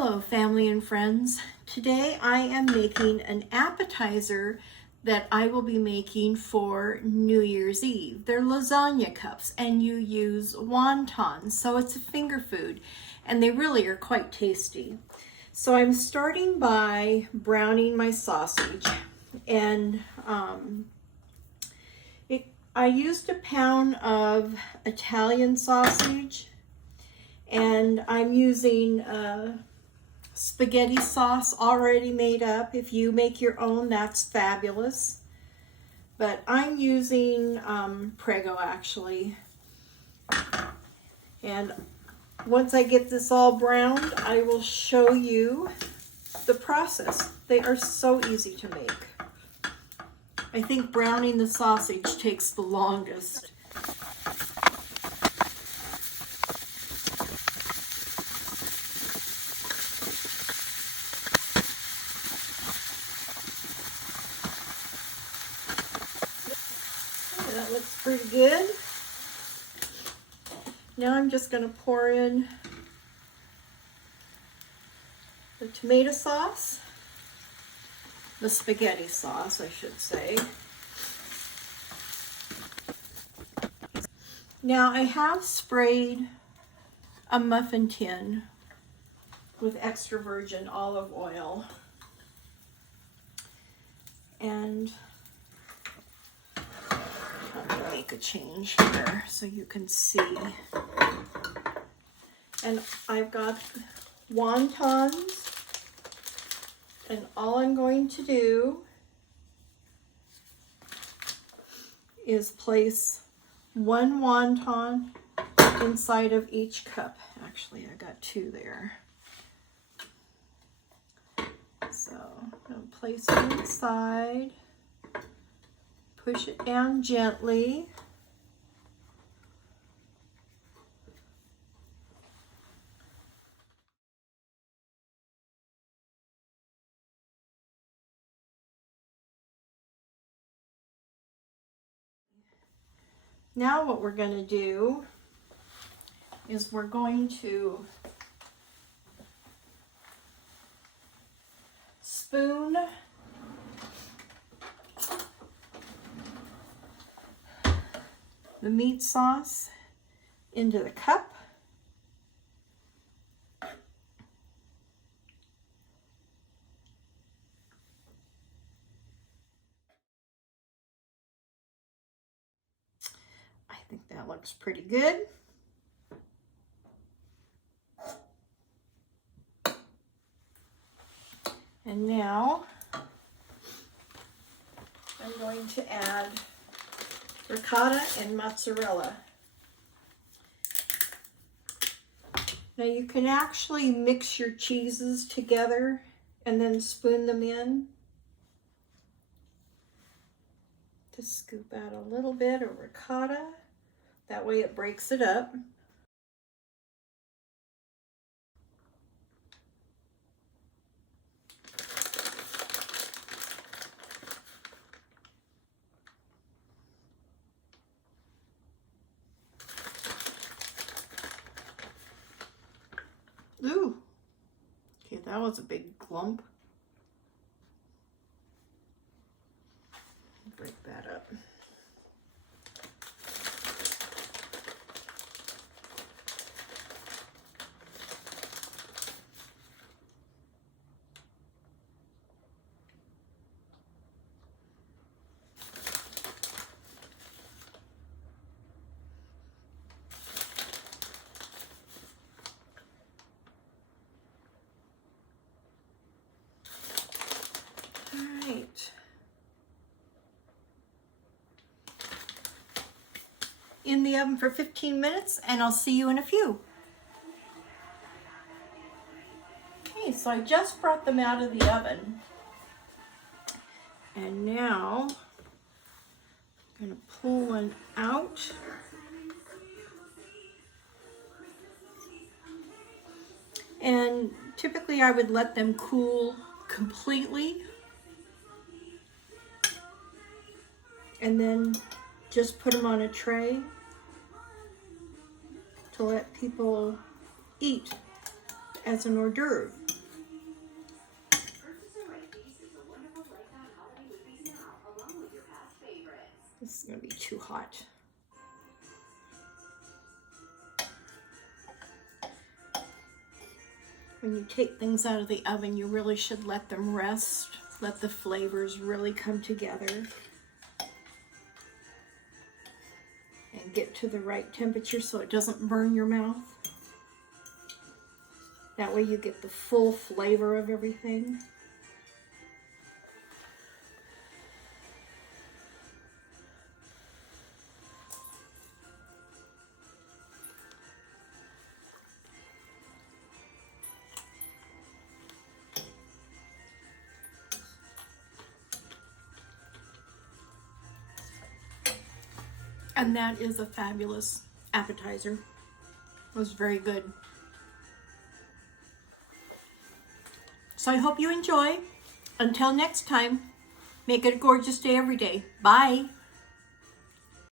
Hello family and friends. Today I am making an appetizer that I will be making for New Year's Eve. They're lasagna cups and you use wontons, so it's a finger food and they really are quite tasty. So I'm starting by browning my sausage and I used a pound of Italian sausage and I'm using spaghetti sauce already made up. If you make your own, that's fabulous. But I'm using Prego actually. And once I get this all browned, I will show you the process. They are so easy to make. I think browning the sausage takes the longest. That looks pretty good. Now I'm just going to pour in the tomato sauce, the spaghetti sauce, I should say. Now I have sprayed a muffin tin with extra virgin olive oil, and I'm gonna make a change here so you can see. And I've got wontons, and all I'm going to do is place one wonton inside of each cup. Actually, I got two there. So I'm going to place it inside, push it down gently. Now what we're going to do is we're going to spoon the meat sauce into the cup. I think that looks pretty good. And now I'm going to add ricotta and mozzarella. Now you can actually mix your cheeses together and then spoon them in. Just scoop out a little bit of ricotta. That way it breaks it up. Ooh, okay, that was a big clump. Break that up. In the oven for 15 minutes and I'll see you in a few. Okay, so I just brought them out of the oven. And now I'm going to pull one out. And typically I would let them cool completely. And then just put them on a tray to let people eat as an hors d'oeuvre. It's gonna be too hot. When you take things out of the oven, you really should let them rest. Let the flavors really come together. And get to the right temperature so it doesn't burn your mouth. That way you get the full flavor of everything. And that is a fabulous appetizer. It was very good. So I hope you enjoy. Until next time, make it a gorgeous day every day. Bye.